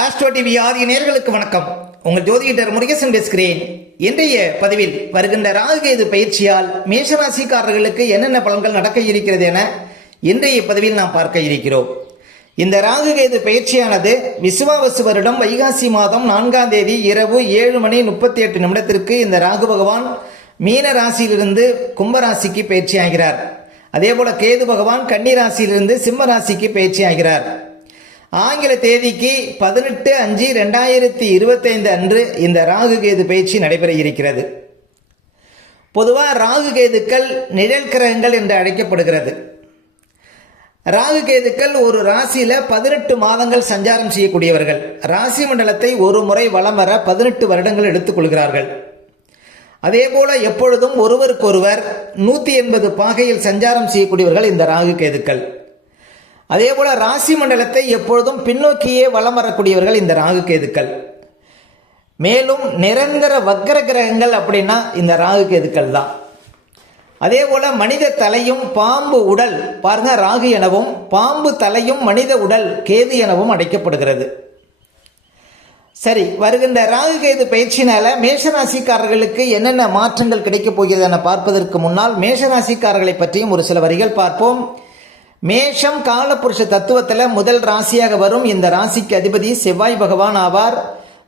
Astro TV ஆதிய நேர்களுக்கு வணக்கம். உங்கள் ஜோதிடர் முருகேசன் பேசுகிறேன். இன்றைய பதிவில் வருகின்ற ராகுகேது பயிற்சியால் மேஷராசிக்காரர்களுக்கு என்னென்ன பலன்கள் நடக்க இருக்கிறது என இன்றைய பதிவில் நாம் பார்க்க இருக்கிறோம். இந்த ராகுகேது பயிற்சியானது விசுவாவசு வருடம் வைகாசி மாதம் நான்காம் தேதி இரவு ஏழு மணி முப்பத்தி எட்டு நிமிடத்திற்கு இந்த ராகு பகவான் மீன ராசியிலிருந்து கும்பராசிக்கு பயிற்சி ஆகிறார் அதேபோல கேது பகவான் கன்னி ராசியிலிருந்து சிம்ம ராசிக்கு பயிற்சி ஆகிறார் ஆங்கில தேதிக்கு பதினெட்டு அஞ்சு ரெண்டாயிரத்தி இருபத்தைந்து அன்று இந்த ராகு கேது பயிற்சி நடைபெற இருக்கிறது. பொதுவாக ராகு கேதுக்கள் நிழல் கிரகங்கள் என்று அழைக்கப்படுகிறது. ராகு கேதுக்கள் ஒரு ராசியில் பதினெட்டு மாதங்கள் சஞ்சாரம் செய்யக்கூடியவர்கள். ராசி மண்டலத்தை ஒரு முறை வலம் வர பதினெட்டு வருடங்கள் எடுத்துக்கொள்கிறார்கள் அதே போல எப்பொழுதும் ஒருவருக்கொருவர் நூற்றி எண்பது பாகையில் சஞ்சாரம் செய்யக்கூடியவர்கள் இந்த ராகு கேதுக்கள். அதே போல ராசி மண்டலத்தை எப்பொழுதும் பின்னோக்கியே வலம் வரக்கூடியவர்கள் இந்த ராகு கேதுக்கள். மேலும் நிரந்தர வக்கர கிரகங்கள் அப்படின்னா இந்த ராகு கேதுக்கள் தான். அதே போல மனித தலையும் பாம்பு உடல் பாருங்க ராகு எனவும் பாம்பு தலையும் மனித உடல் கேது எனவும் அடைக்கப்படுகிறது. சரி வருகின்ற ராகு கேது பயிற்சினால மேஷராசிக்காரர்களுக்கு என்னென்ன மாற்றங்கள் கிடைக்கப் போகிறது என பார்ப்பதற்கு முன்னால் மேஷராசிக்காரர்களை பற்றியும் ஒரு சில வரிகள் பார்ப்போம். மேஷம் காலபுருஷ தத்துவத்தில் முதல் ராசியாக வரும். இந்த ராசிக்கு அதிபதி செவ்வாய் பகவான் ஆவார்.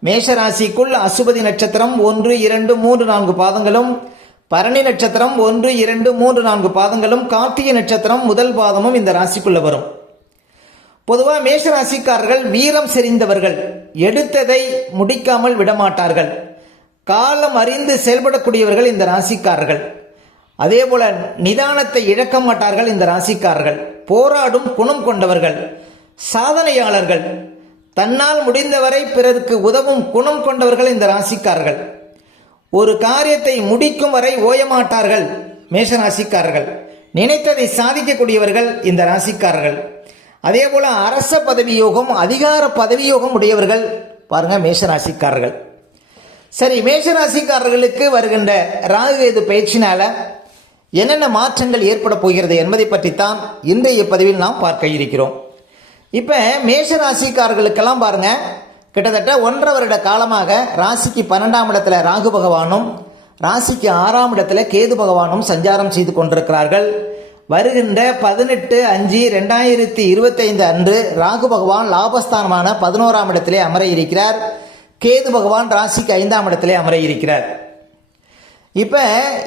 மேஷ ராசிக்குள் அசுபதி நட்சத்திரம் ஒன்று இரண்டு மூன்று நான்கு பாதங்களும் பரணி நட்சத்திரம் ஒன்று இரண்டு மூன்று நான்கு பாதங்களும் கார்த்திகை நட்சத்திரம் முதல் பாதமும் இந்த ராசிக்குள்ள வரும். பொதுவாக மேஷ ராசிக்காரர்கள் வீரம் செறிந்தவர்கள். எடுத்ததை முடிக்காமல் விடமாட்டார்கள். காலம் அறிந்து செயல்படக்கூடியவர்கள் இந்த ராசிக்காரர்கள். அதே போல நிதானத்தை இழக்க மாட்டார்கள் இந்த ராசிக்காரர்கள். போராடும் குணம் கொண்டவர்கள் சாதனையாளர்கள். தன்னால் முடிந்தவரை பிறருக்கு உதவும் குணம் கொண்டவர்கள் இந்த ராசிக்காரர்கள். ஒரு காரியத்தை முடிக்கும் வரை ஓயமாட்டார்கள் மேஷ ராசிக்காரர்கள் நினைத்ததை சாதிக்கக்கூடியவர்கள் இந்த ராசிக்காரர்கள். அதே போல அரச பதவி யோகம் அதிகார பதவியோகம் உடையவர்கள் பாருங்க மேஷ ராசிக்காரர்கள் சரி மேஷ ராசிக்காரர்களுக்கு வருகின்ற எது பயிற்சினால என்னென்ன மாற்றங்கள் ஏற்பட போகிறது என்பதை பற்றித்தான் இன்றைய பதிவில் நாம் பார்க்க இருக்கிறோம். இப்போ மேஷ ராசிக்காரர்களுக்கெல்லாம் பாருங்க கிட்டத்தட்ட ஒன்றரை வருட காலமாக ராசிக்கு பன்னெண்டாம் இடத்துல ராகு பகவானும் ராசிக்கு ஆறாம் இடத்துல கேது பகவானும் சஞ்சாரம் செய்து கொண்டிருக்கிறார்கள். வருகின்ற பதினெட்டு அஞ்சு ரெண்டாயிரத்தி இருபத்தைந்து அன்று ராகு பகவான் லாபஸ்தானமான பதினோராம் இடத்திலே அமர இருக்கிறார். கேது பகவான் ராசிக்கு ஐந்தாம் இடத்திலே அமர இருக்கிறார். இப்போ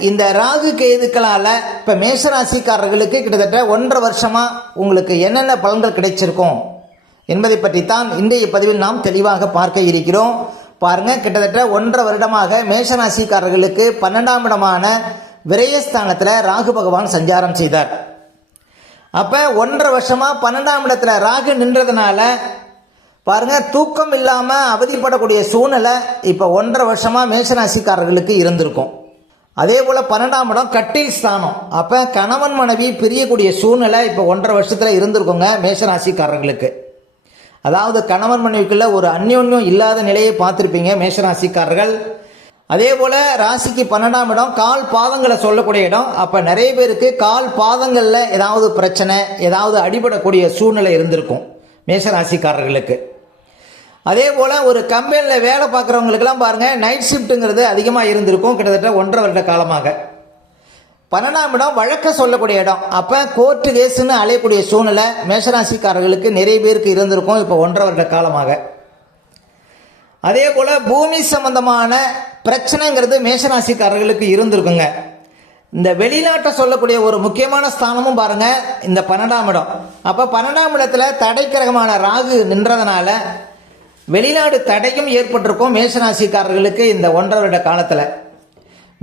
இந்த ராகு கேதுக்களால் இப்போ மேஷராசிக்காரர்களுக்கு கிட்டத்தட்ட ஒன்றரை வருஷமாக உங்களுக்கு என்னென்ன பலன்கள் கிடைச்சிருக்கும் என்பதை பற்றித்தான் இன்றைய பதிவில் நாம் தெளிவாக பார்க்க இருக்கிறோம். பாருங்கள் கிட்டத்தட்ட ஒன்றரை வருடமாக மேஷராசிக்காரர்களுக்கு பன்னெண்டாம் இடமான விரயஸ்தானத்தில் ராகு பகவான் சஞ்சாரம் செய்தார். அப்போ ஒன்றரை வருஷமாக பன்னெண்டாம் இடத்துல ராகு நின்றதுனால பாருங்கள் தூக்கம் இல்லாமல் அவதிப்படக்கூடிய சூழ்நிலை இப்போ ஒன்றரை வருஷமாக மேஷராசிக்காரர்களுக்கு இருந்திருக்கும். அதே போல் பன்னெண்டாம் இடம் கட்டில் ஸ்தானம். அப்போ கணவன் மனைவி பிரியக்கூடிய சூழ்நிலை இப்போ ஒன்றரை வருஷத்தில் இருந்திருக்குங்க மேஷராசிக்காரர்களுக்கு. அதாவது கணவன் மனைவிக்குள்ள ஒரு அந்யோன்யம் இல்லாத நிலையை பார்த்துருப்பீங்க மேஷராசிக்காரர்கள். அதே போல் ராசிக்கு பன்னெண்டாம் இடம் கால் பாதங்களை சொல்லக்கூடிய இடம். அப்போ நிறைய பேருக்கு கால் பாதங்களில் ஏதாவது பிரச்சனை ஏதாவது அடிபடக்கூடிய சூழ்நிலை இருந்திருக்கும் மேஷராசிக்காரர்களுக்கு. அதே போல் ஒரு கம்பெனியில் வேலை பார்க்குறவங்களுக்கெல்லாம் பாருங்கள் நைட் ஷிஃப்ட்டுங்கிறது அதிகமாக இருந்திருக்கும் கிட்டத்தட்ட ஒன்றரை வருட காலமாக. பன்னெண்டாம் இடம் வழக்க சொல்லக்கூடிய இடம். அப்போ கோர்ட்டு கேஸுன்னு அலையக்கூடிய சூழ்நிலை மேஷராசிக்காரர்களுக்கு நிறைய பேருக்கு இருந்திருக்கும் இப்போ ஒன்றரை வருட காலமாக. அதே போல் பூமி சம்பந்தமான பிரச்சனைங்கிறது மேஷராசிக்காரர்களுக்கு இருந்திருக்குங்க. இந்த வெளிநாட்டை சொல்லக்கூடிய ஒரு முக்கியமான ஸ்தானமும் பாருங்கள் இந்த பன்னெண்டாம் இடம். அப்போ பன்னெண்டாம் இடத்துல தடைக்கிரகமான ராகு நின்றதுனால வெளிநாடு தடையும் ஏற்பட்டிருக்கும் மேஷராசிக்காரர்களுக்கு இந்த ஒன்றரை வருட காலத்தில்.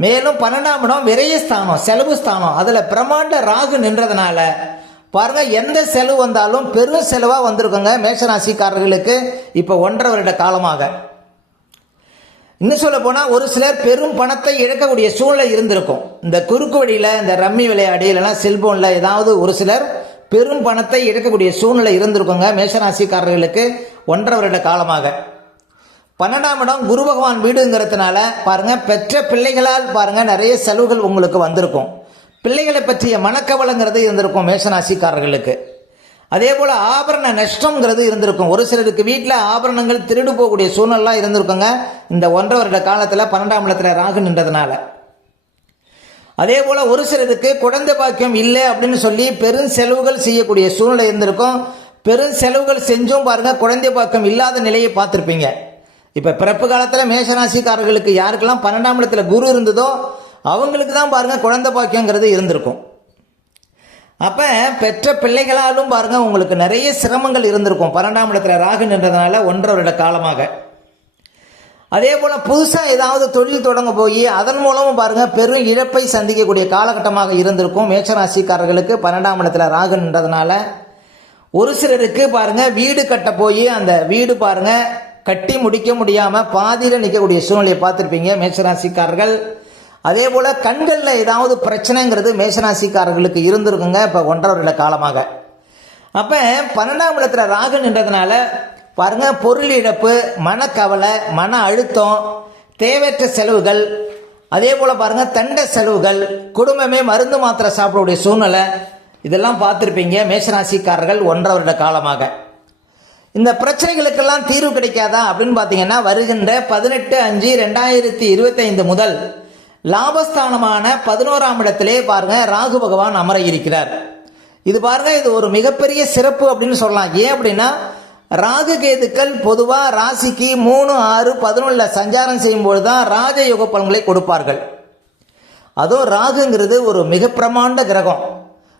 மேலும் பன்னெண்டாம் இடம் விரயஸ்தானம் செலவு ஸ்தானம். அதில் பிரம்மாண்ட ராகு நின்றதுனால பாருங்க எந்த செலவு வந்தாலும் பெரும் செலவாக வந்திருக்குங்க மேஷராசிக்காரர்களுக்கு இப்போ ஒன்றரை வருட காலமாக. இன்னும் சொல்ல போனால் ஒரு சிலர் பெரும் பணத்தை இழக்கக்கூடிய சூழ்நிலை இருந்திருக்கும். இந்த குறுக்கு வழியில் இந்த ரம்மி விளையாடி இல்லைனா செல்போனில் ஏதாவது ஒரு சிலர் பெரும் பணத்தை இழக்கக்கூடிய சூழ்நிலை இருந்திருக்குங்க மேஷராசிக்காரர்களுக்கு. ஒன்றரை வருட காலமாக. பன்னெண்டாம் இடம் குரு பகவான் வீடுங்கிறதுனால பாருங்கள் பெற்ற பிள்ளைகளால் பாருங்கள் நிறைய செலவுகள் உங்களுக்கு வந்திருக்கும். பிள்ளைகளை பற்றிய மனக்கவலைங்கிறது இருந்திருக்கும் மேஷராசிக்காரர்களுக்கு. அதே போல் ஆபரண நஷ்டங்கிறது இருந்திருக்கும். ஒரு சிலருக்கு வீட்டில் ஆபரணங்கள் திருடு போகக்கூடிய சூழ்நிலாம் இருந்திருக்குங்க. இந்த ஒன்றரை வருட காலத்தில் பன்னெண்டாம் இடத்துல ராகு நின்றதுனால. அதே போல் ஒரு சிலருக்கு குழந்தை பாக்கியம் இல்லை அப்படின்னு சொல்லி பெரும் செலவுகள் செய்யக்கூடிய சூழ்நிலை இருந்திருக்கும். பெரும் செலவுகள் செஞ்சும் பாருங்க குழந்தை பாக்கம் இல்லாத நிலையை பார்த்துருப்பீங்க. இப்போ பிறப்பு காலத்தில் மேஷராசிக்காரர்களுக்கு யாருக்கெல்லாம் பன்னெண்டாம் இடத்துல குரு இருந்ததோ அவங்களுக்கு தான் பாருங்க குழந்தை பாக்கியங்கிறது இருந்திருக்கும். அப்போ பெற்ற பிள்ளைகளாலும் பாருங்க உங்களுக்கு நிறைய சிரமங்கள் இருந்திருக்கும். பன்னெண்டாம் இடத்துல ராகு நின்றதுனால ஒன்றரை வருட காலமாக. அதே போல் புதுசாக ஏதாவது தொழில் தொடங்க போய் அதன் மூலமும் பாருங்க பெரும் இழப்பை சந்திக்கக்கூடிய காலகட்டமாக இருந்திருக்கும். மேஷராசிக்காரர்களுக்கு பன்னெண்டாம் இடத்துல ராகு நின்றதுனால ஒரு சிலருக்கு பாருங்க வீடு கட்ட போய் அந்த வீடு பாருங்க கட்டி முடிக்க முடியாம பாதியில் நிற்கக்கூடிய சூழ்நிலையை பார்த்துருப்பீங்க மேஷராசிக்காரர்கள். அதே போல கண்களில் ஏதாவது பிரச்சனைங்கிறது மேஷராசிக்காரர்களுக்கு இருந்திருக்குங்க இப்போ ஒன்றரை வருட காலமாக. அப்போ பன்னெண்டாம் இடத்துல ராகு நின்றதுனால பாருங்க பொருள் இழப்பு மனக்கவலை மன அழுத்தம் தேவையற்ற செலவுகள் அதே போல் பாருங்க தண்ட செலவுகள் குடும்பமே மருந்து மாத்திரை சாப்பிடக்கூடிய சூழ்நிலை இதெல்லாம் பார்த்துருப்பீங்க. மேஷராசிக்காரர்கள் ஒன்றரை வருட காலமாக. இந்த பிரச்சனைகளுக்கெல்லாம் தீர்வு கிடைக்காதா? அப்படின்னு பார்த்தீங்கன்னா வருகின்ற பதினெட்டு அஞ்சு ரெண்டாயிரத்தி இருபத்தைந்து முதல் லாபஸ்தானமான பதினோராம் இடத்திலே பாருங்க ராகு பகவான் அமர இருக்கிறார். இது பாருங்க இது ஒரு மிகப்பெரிய சிறப்பு அப்படின்னு சொல்லலாம். ஏன் அப்படின்னா ராகு கேதுக்கள் பொதுவாக ராசிக்கு மூணு ஆறு பதினொன்றில் சஞ்சாரம் செய்யும்போது தான் ராஜயோக பலன்களை கொடுப்பார்கள். அதுவும் ராகுங்கிறது ஒரு மிக பிரமாண்ட கிரகம்.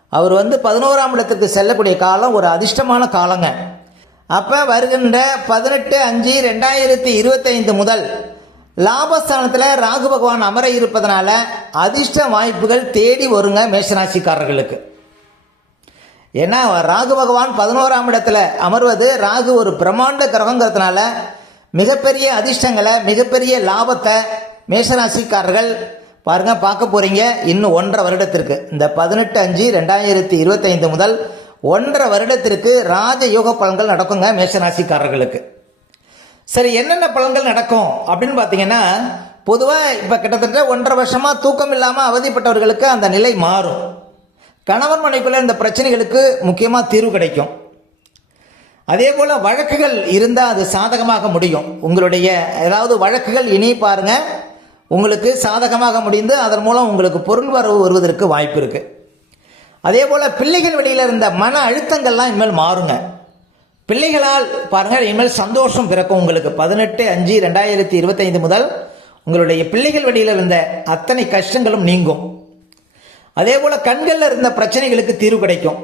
அவர் வந்து பதினோராம் இடத்துக்கு செல்லக்கூடிய காலம் ஒரு அதிர்ஷ்டமான காலங்க. அப்போ வருகின்ற பதினெட்டு அஞ்சு ரெண்டாயிரத்தி இருபத்தைந்து முதல் லாபஸ்தானத்தில் ராகு பகவான் அமர இருப்பதனால அதிர்ஷ்ட வாய்ப்புகள் தேடி வருங்க மேஷராசிக்காரர்களுக்கு. ஏன்னா ராகு பகவான் பதினோராம் இடத்துல அமர்வது ராகு ஒரு பிரம்மாண்ட கிரகங்கிறதுனால மிகப்பெரிய அதிர்ஷ்டங்களை மிகப்பெரிய லாபத்தை மேஷராசிக்காரர்கள் பாருங்க பார்க்க போறீங்க. இன்னும் ஒன்றரை வருடத்திற்கு. இந்த பதினெட்டு அஞ்சு ரெண்டாயிரத்தி இருபத்தைந்து முதல் ஒன்றரை வருடத்திற்கு ராஜ யோக பலன்கள் நடக்குங்க மேஷராசிக்காரர்களுக்கு சரி என்னென்ன பலன்கள் நடக்கும் அப்படின்னு பார்த்தீங்கன்னா பொதுவாக இப்போ கிட்டத்தட்ட ஒன்றரை வருஷமாக தூக்கம் இல்லாமல் அவதிப்பட்டவர்களுக்கு அந்த நிலை மாறும். கணவன் மனைவிக்குள்ள இந்த பிரச்சனைகளுக்கு முக்கியமாக தீர்வு கிடைக்கும். அதே போல் வழக்குகள் இருந்தால் அது சாதகமாக முடியும். உங்களுடைய ஏதாவது வழக்குகள் இனி பாருங்கள் உங்களுக்கு சாதகமாக முடிந்து அதன் மூலம் உங்களுக்கு பொருள் வரவு வருவதற்கு வாய்ப்பு இருக்கு. அதே போல் பிள்ளைகள் வெளியில் இருந்த மன அழுத்தங்கள்லாம் இனிமேல் மாறுங்க. பிள்ளைகளால் பாருங்கள் இனிமேல் சந்தோஷம் பிறக்கும். உங்களுக்கு பதினெட்டு அஞ்சு ரெண்டாயிரத்தி இருபத்தைந்து முதல் உங்களுடைய பிள்ளைகள் வெளியில் இருந்த அத்தனை கஷ்டங்களும் நீங்கும். அதே போல் கண்களில் இருந்த பிரச்சனைகளுக்கு தீர்வு கிடைக்கும்.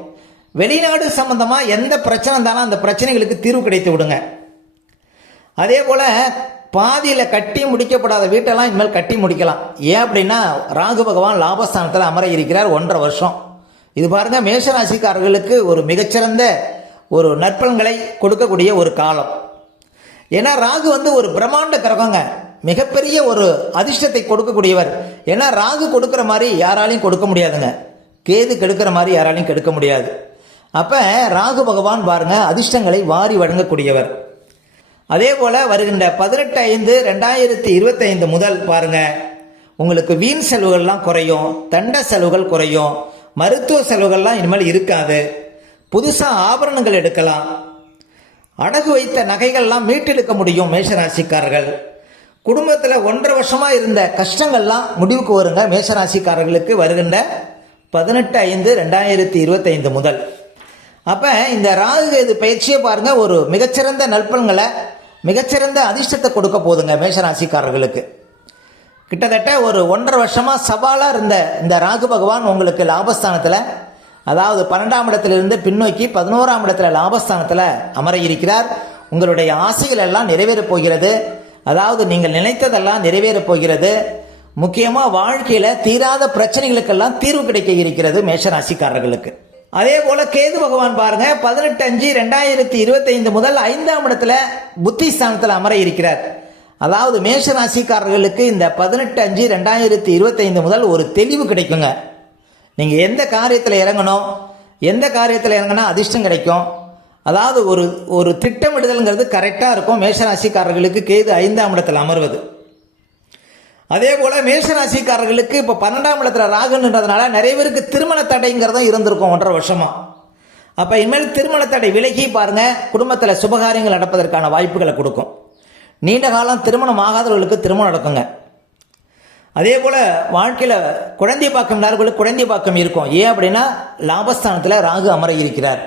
வெளிநாடு சம்பந்தமாக எந்த பிரச்சனை இருந்தாலும் அந்த பிரச்சனைகளுக்கு தீர்வு கிடைத்து விடுங்க. அதே போல் பாதியில் கட்டி முடிக்கப்படாத வீட்டெல்லாம் இனிமேல் கட்டி முடிக்கலாம். ஏன் அப்படின்னா ராகு பகவான் லாபஸ்தானத்தில் அமர இருக்கிறார் ஒன்றரை வருஷம். இது பாருங்க மேஷராசிக்காரர்களுக்கு ஒரு மிகச்சிறந்த ஒரு நற்பலன்களை கொடுக்கக்கூடிய ஒரு காலம். ஏன்னா ராகு வந்து ஒரு பிரம்மாண்ட கிரகங்க. மிகப்பெரிய ஒரு அதிர்ஷ்டத்தை கொடுக்கக்கூடியவர். ஏன்னா ராகு கொடுக்குற மாதிரி யாராலையும் கொடுக்க முடியாதுங்க. கேது கெடுக்கிற மாதிரி யாராலையும் கெடுக்க முடியாது. அப்போ ராகு பகவான் பாருங்க அதிர்ஷ்டங்களை வாரி வழங்கக்கூடியவர். அதே போல வருகின்ற பதினெட்டு ஐந்து ரெண்டாயிரத்தி இருபத்தைந்து முதல் பாருங்க. உங்களுக்கு வீண் செலவுகள்லாம் குறையும் தண்ட செலவுகள் குறையும் மருத்துவ செலவுகள்லாம் இனிமேல் இருக்காது. புதுசாக ஆபரணங்கள் எடுக்கலாம். அடகு வைத்த நகைகள்லாம் மீட்டெடுக்க முடியும் மேஷராசிக்காரர்கள். குடும்பத்தில் ஒன்றரை வருஷமாக இருந்த கஷ்டங்கள்லாம் முடிவுக்கு வருங்க மேஷராசிக்காரர்களுக்கு வருகின்ற பதினெட்டு ஐந்து ரெண்டாயிரத்தி இருபத்தைந்து முதல். அப்போ இந்த ராகு கேது பயிற்சியை பாருங்கள் ஒரு மிகச்சிறந்த நற்பன்களை மிகச்சிறந்த அதிர்ஷ்டத்தை கொடுக்க போதுங்க மேஷராசிக்காரர்களுக்கு. கிட்டத்தட்ட ஒரு ஒன்றரை வருஷமாக சவாலாக இருந்த இந்த ராகு பகவான் உங்களுக்கு லாபஸ்தானத்தில் அதாவது பன்னெண்டாம் இடத்திலிருந்து பின்னோக்கி பதினோராம் இடத்துல லாபஸ்தானத்தில் அமர இருக்கிறார் உங்களுடைய ஆசைகள் எல்லாம் நிறைவேறப் போகிறது. அதாவது நீங்கள் நினைத்ததெல்லாம் நிறைவேறப் போகிறது. முக்கியமாக வாழ்க்கையில் தீராத பிரச்சனைகளுக்கெல்லாம் தீர்வு கிடைக்க இருக்கிறது மேஷராசிக்காரர்களுக்கு. அதே போல கேது பகவான் பாருங்க பதினெட்டு அஞ்சு ரெண்டாயிரத்தி இருபத்தைந்து முதல் ஐந்தாம் இடத்துல புத்தி ஸ்தானத்தில் அமர இருக்கிறார். அதாவது மேஷ ராசிக்காரர்களுக்கு இந்த பதினெட்டு அஞ்சு ரெண்டாயிரத்தி இருபத்தைந்து முதல் ஒரு தெளிவு கிடைக்குங்க. நீங்கள் எந்த காரியத்தில் இறங்கணும் எந்த காரியத்தில் இறங்கினா அதிர்ஷ்டம் கிடைக்கும். அதாவது ஒரு ஒரு திட்டமிடுதல்ங்கிறது கரெக்டாக இருக்கும். மேஷராசிக்காரர்களுக்கு கேது ஐந்தாம் இடத்தில் அமர்வது. அதே போல மேஷராசிக்காரர்களுக்கு இப்போ பன்னெண்டாம் இடத்துல ராகுன்றதுனால நிறைய பேருக்கு திருமண தடைங்கிறதும் இருந்திருக்கும் ஒன்றரை வருஷமாக அப்போ இனிமேல் திருமண தடை விலகி பாருங்கள் குடும்பத்தில் சுபகாரியங்கள் நடப்பதற்கான வாய்ப்புகளை கொடுக்கும். நீண்ட காலம் திருமணம் ஆகாதவர்களுக்கு திருமணம் நடக்குங்க. அதே போல் வாழ்க்கையில் குழந்தை பாக்கம் இல்லாதவர்களுக்கு குழந்தை பாக்கம் இருக்கும். ஏன் அப்படின்னா லாபஸ்தானத்தில் ராகு அமர இருக்கிறார்.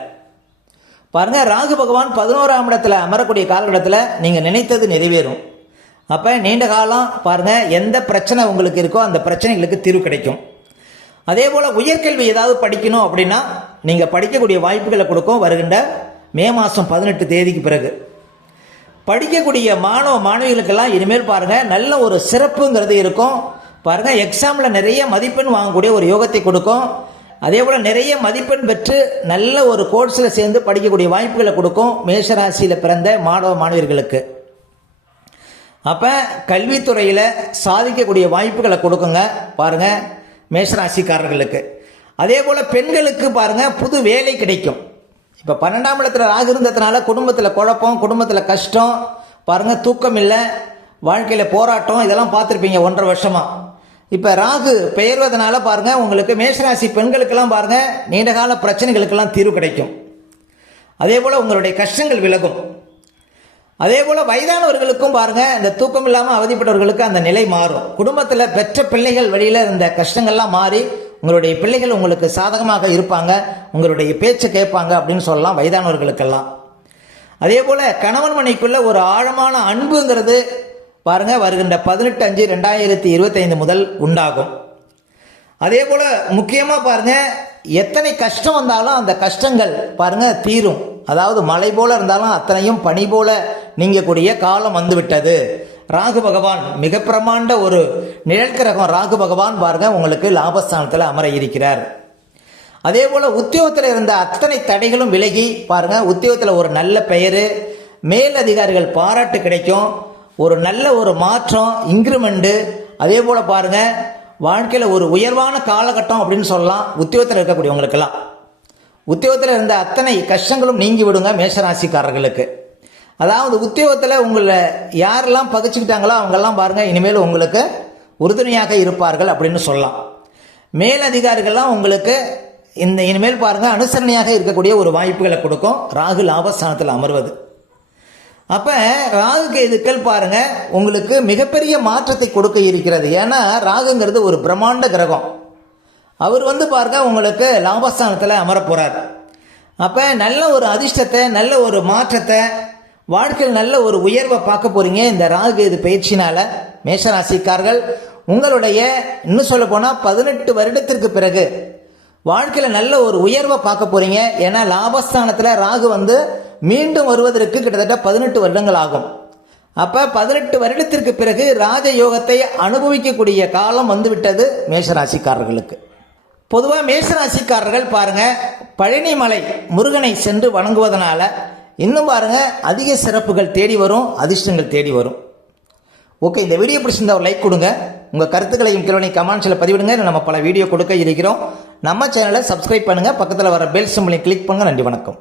பாருங்கள் ராகு பகவான் பதினோராம் இடத்துல அமரக்கூடிய காலகட்டத்தில் நீங்கள் நினைத்தது நிறைவேறும். அப்போ நீண்ட காலம் பாருங்க எந்த பிரச்சனை உங்களுக்கு இருக்கோ அந்த பிரச்சனைகளுக்கு தீர்வு கிடைக்கும். அதே போல் உயர்கல்வி ஏதாவது படிக்கணும் அப்படின்னா நீங்கள் படிக்கக்கூடிய வாய்ப்புகளை கொடுக்கும். வருகின்ற மே மாதம் பதினெட்டு தேதிக்கு பிறகு. படிக்கக்கூடிய மாணவ மாணவிகளுக்கெல்லாம் இனிமேல் பாருங்கள் நல்ல ஒரு சிறப்புங்கிறது இருக்கும். பாருங்கள் எக்ஸாமில் நிறைய மதிப்பெண் வாங்கக்கூடிய ஒரு யோகத்தை கொடுக்கும். அதே போல் நிறைய மதிப்பெண் பெற்று நல்ல ஒரு கோர்ஸில் சேர்ந்து படிக்கக்கூடிய வாய்ப்புகளை கொடுக்கும். மேஷராசியில் பிறந்த மாணவ மாணவியர்களுக்கு. அப்போ கல்வித்துறையில் சாதிக்கக்கூடிய வாய்ப்புகளை கொடுக்குங்க பாருங்கள் மேஷராசிக்காரர்களுக்கு. அதே போல் பெண்களுக்கு பாருங்கள் புது வேலை கிடைக்கும். இப்போ பன்னெண்டாம் இடத்துல ராகு இருந்ததுனால குடும்பத்தில் குழப்பம் குடும்பத்தில் கஷ்டம் பாருங்கள் தூக்கம் இல்லை வாழ்க்கையில் போராட்டம் இதெல்லாம் பார்த்துருப்பீங்க ஒன்றரை வருஷமாக இப்போ ராகு பெயர்வதனால பாருங்கள் உங்களுக்கு மேஷராசி பெண்களுக்கெல்லாம் பாருங்கள் நீண்டகால பிரச்சனைகளுக்கெல்லாம் தீர்வு கிடைக்கும். அதே போல் உங்களுடைய கஷ்டங்கள் விலகும். அதே போல் வயதானவர்களுக்கும் பாருங்க இந்த தூக்கம் இல்லாமல் அவதிப்பட்டவர்களுக்கு அந்த நிலை மாறும். குடும்பத்தில் பெற்ற பிள்ளைகள் வழியில் இந்த கஷ்டங்கள்லாம் மாறி உங்களுடைய பிள்ளைகள் உங்களுக்கு சாதகமாக இருப்பாங்க உங்களுடைய பேச்சை கேட்பாங்க அப்படின்னு சொல்லலாம் வயதானவர்களுக்கெல்லாம். அதே போல் கணவன் மனைக்குள்ள ஒரு ஆழமான அன்புங்கிறது பாருங்க வருகின்ற பதினெட்டு அஞ்சு ரெண்டாயிரத்தி இருபத்தைந்து முதல் உண்டாகும். அதே போல் முக்கியமாக பாருங்க எத்தனை கஷ்டம் வந்தாலும் அந்த கஷ்டங்கள் பாருங்க தீரும். அதாவது மலை போல இருந்தாலும் அத்தனையும் பனி போல நீங்கக்கூடிய காலம் வந்துவிட்டது. ராகு பகவான் மிக பிரமாண்ட ஒரு நிழற்கிரகம் ராகு பகவான் பாருங்க உங்களுக்கு லாபஸ்தானத்தில் அமர இருக்கிறார். அதே போல உத்தியோகத்தில் இருந்த அத்தனை தடைகளும் விலகி பாருங்க உத்தியோகத்தில் ஒரு நல்ல பெயர் மேல் அதிகாரிகள் பாராட்டு கிடைக்கும் ஒரு நல்ல ஒரு மாற்றம் இன்க்ரிமெண்ட்டு அதே போல பாருங்க வாழ்க்கையில் ஒரு உயர்வான காலகட்டம் அப்படின்னு சொல்லலாம் உத்தியோகத்தில் இருக்கக்கூடியவங்களுக்கெல்லாம். உத்தியோகத்தில் இருந்த அத்தனை கஷ்டங்களும் நீங்கி விடுங்க மேஷராசிக்காரர்களுக்கு. அதாவது உத்தியோகத்தில் உங்களை யாரெல்லாம் பகிச்சுக்கிட்டாங்களோ அவங்கெல்லாம் பாருங்கள் இனிமேல் உங்களுக்கு உறுதுணையாக இருப்பார்கள் அப்படின்னு சொல்லலாம். மேலதிகாரிகள்லாம் உங்களுக்கு இந்த இனிமேல் பாருங்கள் அனுசரணையாக இருக்கக்கூடிய ஒரு வாய்ப்புகளை கொடுக்கும். ராகு லாபஸ்தானத்தில் அமர்வது. அப்போ ராகு கேதுக்கள் பாருங்கள் உங்களுக்கு மிகப்பெரிய மாற்றத்தை கொடுக்க இருக்கிறது. ஏன்னா ராகுங்கிறது ஒரு பிரம்மாண்ட கிரகம். அவர் வந்து பாருங்க உங்களுக்கு லாபஸ்தானத்தில் அமர போகிறார் அப்போ நல்ல ஒரு அதிர்ஷ்டத்தை நல்ல ஒரு மாற்றத்தை வாழ்க்கையில் நல்ல ஒரு உயர்வை பார்க்க போகிறீங்க இந்த ராகு கேது பயிற்சினால மேஷராசிக்காரர்கள் உங்களுடைய இன்னும் சொல்ல போனால் பதினெட்டு வருடத்திற்கு பிறகு வாழ்க்கையில் நல்ல ஒரு உயர்வை பார்க்க போகிறீங்க ஏன்னா லாபஸ்தானத்தில் ராகு வந்து மீண்டும் வருவதற்கு கிட்டத்தட்ட பதினெட்டு வருடங்கள் ஆகும். அப்போ பதினெட்டு வருடத்திற்கு பிறகு ராஜயோகத்தை அனுபவிக்கக்கூடிய காலம் வந்துவிட்டது மேஷராசிக்காரர்களுக்கு. பொதுவாக மேஷராசிக்காரர்கள் பாருங்கள் பழனிமலை முருகனை சென்று வணங்குவதனால இன்னும் பாருங்கள் அதிக சிறப்புகள் தேடி வரும் அதிர்ஷ்டங்கள் தேடி வரும். ஓகே இந்த வீடியோ பிடிச்சிருந்தா ஒரு லைக் கொடுங்க. உங்கள் கருத்துக்களையும் கிலோனை கமெண்ட்ஸில் பதிவிடுங்க. நம்ம பல வீடியோ கொடுக்க இருக்கிறோம். நம்ம சேனலை சப்ஸ்கிரைப் பண்ணுங்கள் பக்கத்தில் வர பெல் சிம்பிளையும் கிளிக் பண்ணுங்கள் நன்றி வணக்கம்.